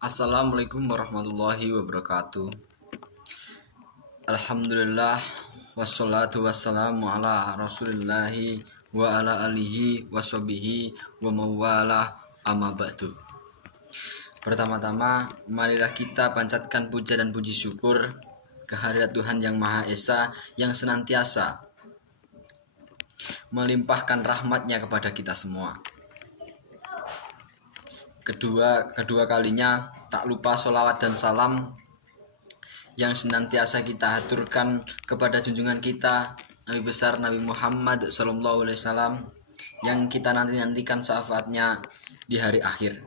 Assalamualaikum warahmatullahi wabarakatuh. Alhamdulillah wassalatu wassalamu ala rasulillahi wa ala alihi washabihi wa mawalah amma ba'du. Pertama-tama marilah kita panjatkan puja dan puji syukur kehadirat Tuhan Yang Maha Esa yang senantiasa melimpahkan rahmatnya kepada kita semua. Kedua kalinya tak lupa sholawat dan salam yang senantiasa kita haturkan kepada junjungan kita Nabi besar Nabi Muhammad SAW yang kita nantikan syafaatnya di hari akhir.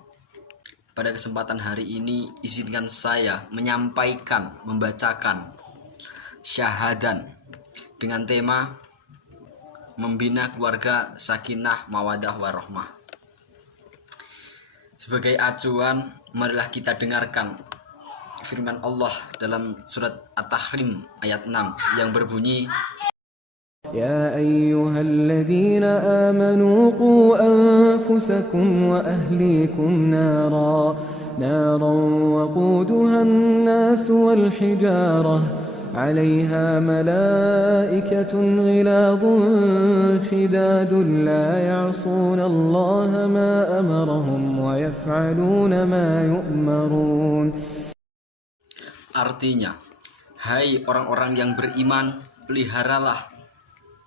Pada kesempatan hari ini izinkan saya membacakan syahadan dengan tema membina keluarga sakinah mawadah warahmah. Sebagai acuan, marilah kita dengarkan firman Allah dalam surat At-Tahrim ayat 6 yang berbunyi, Ya ayyuhalladzina amanu qu anfusakum wa ahlikum naran waquduha an-nas wal hijarah عليها ملائكة غلاظ شداد لا يعصون الله ما أمرهم ويفعلون ما يؤمرون. Artinya, hai orang-orang yang beriman, peliharalah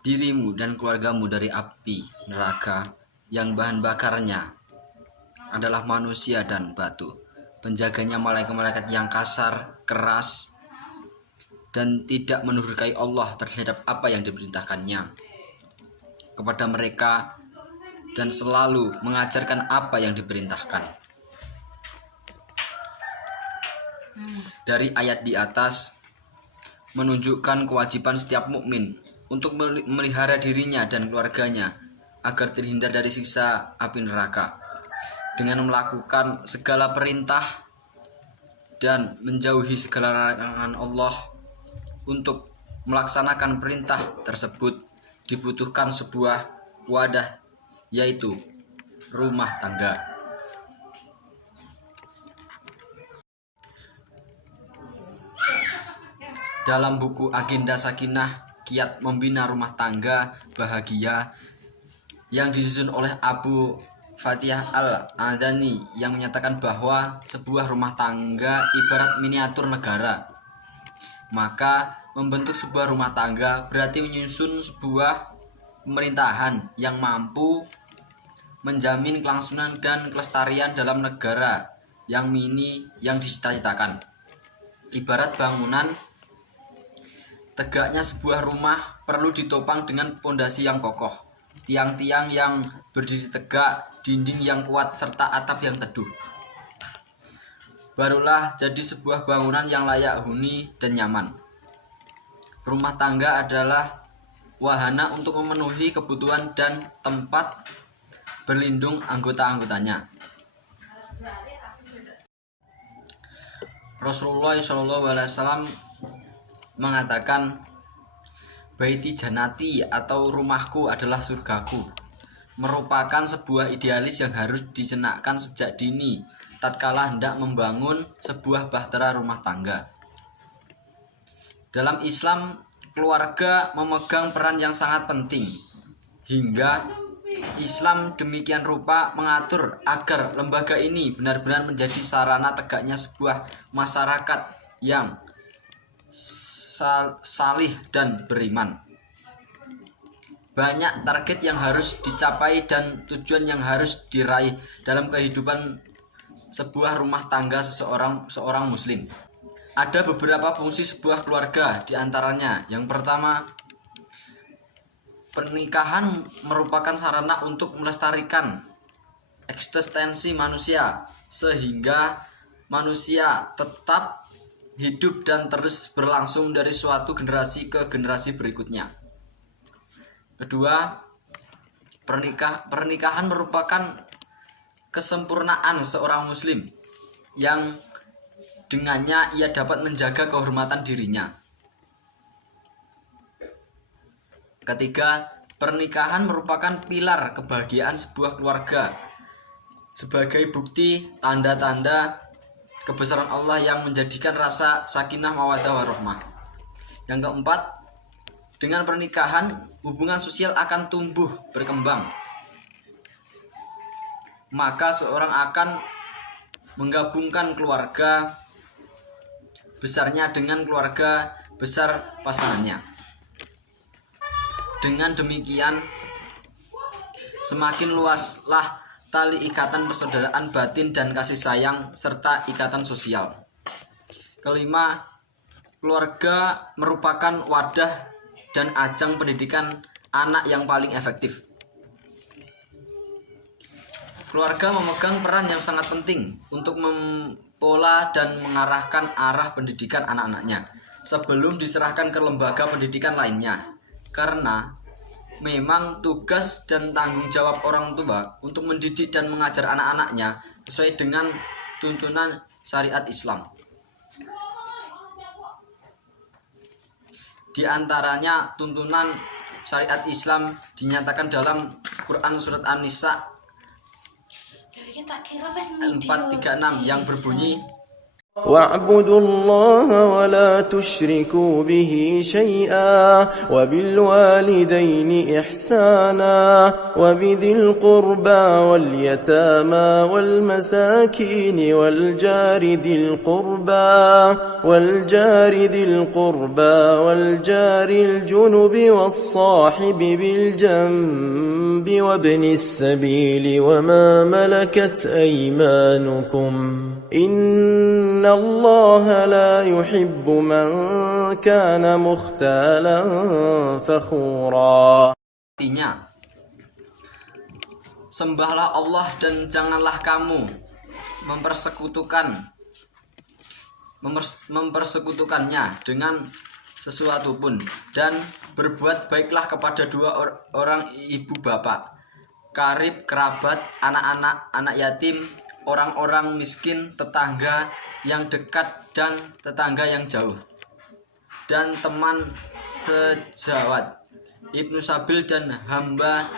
dirimu dan keluargamu dari api neraka yang bahan bakarnya adalah manusia dan batu. Penjaganya malaikat-malaikat yang kasar, keras, dan tidak menurunkai Allah terhadap apa yang diperintahkannya kepada mereka dan selalu mengajarkan apa yang diperintahkan. Dari ayat di atas menunjukkan kewajiban setiap mukmin untuk memelihara dirinya dan keluarganya agar terhindar dari siksa api neraka dengan melakukan segala perintah dan menjauhi segala larangan Allah. Untuk melaksanakan perintah tersebut dibutuhkan sebuah wadah, yaitu rumah tangga. Dalam buku Agenda Sakinah, Kiat Membina Rumah Tangga Bahagia yang disusun oleh Abu Fatihah Al-Adani yang menyatakan bahwa sebuah rumah tangga ibarat miniatur negara. Maka membentuk sebuah rumah tangga berarti menyusun sebuah pemerintahan yang mampu menjamin kelangsungan dan kelestarian dalam negara yang dicita-citakan. Ibarat bangunan, tegaknya sebuah rumah perlu ditopang dengan pondasi yang kokoh, tiang-tiang yang berdiri tegak, dinding yang kuat, serta atap yang teduh. Barulah jadi sebuah bangunan yang layak huni dan nyaman. Rumah tangga adalah wahana untuk memenuhi kebutuhan dan tempat berlindung anggota-anggotanya. Rasulullah SAW mengatakan, Baiti Janati atau rumahku adalah surgaku, merupakan sebuah idealis yang harus dicenakkan sejak dini tatkala hendak membangun sebuah bahtera rumah tangga. Dalam Islam, keluarga memegang peran yang sangat penting, hingga Islam demikian rupa mengatur agar lembaga ini benar-benar menjadi sarana tegaknya sebuah masyarakat yang salih dan beriman. Banyak target yang harus dicapai dan tujuan yang harus diraih dalam kehidupan sebuah rumah tangga seorang muslim. Ada beberapa fungsi sebuah keluarga, diantaranya yang pertama, pernikahan merupakan sarana untuk melestarikan eksistensi manusia sehingga manusia tetap hidup dan terus berlangsung dari suatu generasi ke generasi berikutnya. Kedua, pernikahan merupakan kesempurnaan seorang muslim yang dengannya ia dapat menjaga kehormatan dirinya. Ketiga, pernikahan merupakan pilar kebahagiaan sebuah keluarga sebagai bukti tanda-tanda kebesaran Allah yang menjadikan rasa sakinah mawaddah warahmah. Yang keempat, dengan pernikahan hubungan sosial akan tumbuh berkembang. Maka seorang akan menggabungkan keluarga besarnya dengan keluarga besar pasangannya. Dengan demikian, semakin luaslah tali ikatan persaudaraan batin dan kasih sayang serta ikatan sosial. Kelima, keluarga merupakan wadah dan ajang pendidikan anak yang paling efektif. Keluarga memegang peran yang sangat penting untuk mempola dan mengarahkan arah pendidikan anak-anaknya sebelum diserahkan ke lembaga pendidikan lainnya. Karena memang tugas dan tanggung jawab orang tua untuk mendidik dan mengajar anak-anaknya sesuai dengan tuntunan syariat Islam. Di antaranya tuntunan syariat Islam dinyatakan dalam Quran surat An-Nisa 436 yang berbunyi, واعبدوا الله ولا تشركوا به شيئا وبالوالدين إحسانا وبذي القربى واليتامى والمساكين والجار ذي القربى والجار الجنب والصاحب بالجنب وابن السبيل وما ملكت أيمانكم إن الله لا يحب من كان مختالا فخورا. Artinya, sembahlah Allah dan janganlah kamu mempersekutukannya dengan sesuatu pun, dan berbuat baiklah kepada dua orang ibu bapak, karib kerabat, anak-anak, anak yatim, orang-orang miskin, tetangga yang dekat dan tetangga yang jauh, dan teman sejawat, ibnu sabil dan hamba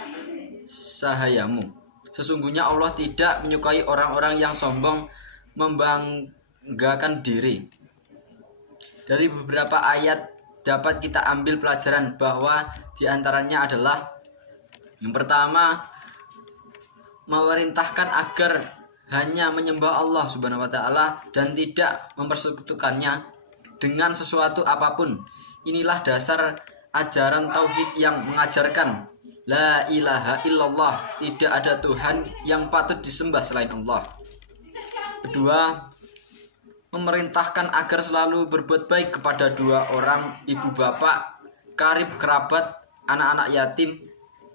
sahayamu. Sesungguhnya Allah tidak menyukai orang-orang yang sombong membanggakan diri. Dari beberapa ayat dapat kita ambil pelajaran bahwa diantaranya adalah yang pertama, memerintahkan agar hanya menyembah Allah Subhanahu wa Ta'ala dan tidak mempersekutukannya dengan sesuatu apapun. Inilah dasar ajaran tauhid yang mengajarkan la ilaha illallah, tidak ada Tuhan yang patut disembah selain Allah. Kedua, memerintahkan agar selalu berbuat baik kepada dua orang ibu bapak, karib kerabat, anak-anak yatim,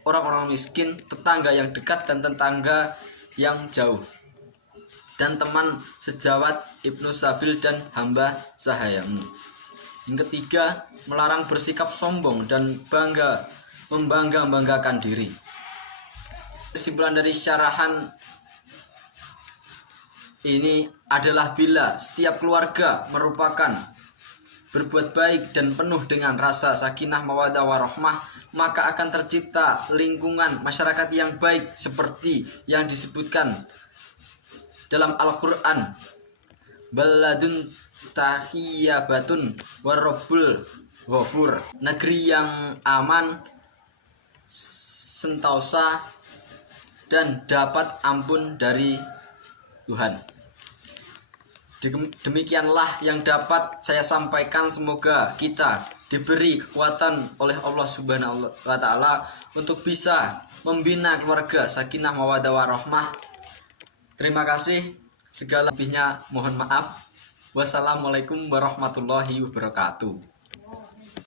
orang-orang miskin, tetangga yang dekat dan tetangga yang jauh, dan teman sejawat, ibnu sabil dan hamba sahayamu. Yang ketiga, melarang bersikap sombong dan membangga-banggakan diri. Kesimpulan dari syarahan ini adalah bila setiap keluarga berbuat baik dan penuh dengan rasa sakinah mawaddah warahmah, maka akan tercipta lingkungan masyarakat yang baik seperti yang disebutkan dalam Al-Quran, baladun tahiyyabatun warrabbul ghafur, negeri yang aman, sentosa, dan dapat ampun dari Tuhan. Demikianlah yang dapat saya sampaikan. Semoga kita diberi kekuatan oleh Allah Subhanahu wa Ta'ala untuk bisa membina keluarga sakinah mawaddah warahmah. Terima kasih, segala lebihnya mohon maaf. Wassalamualaikum warahmatullahi wabarakatuh.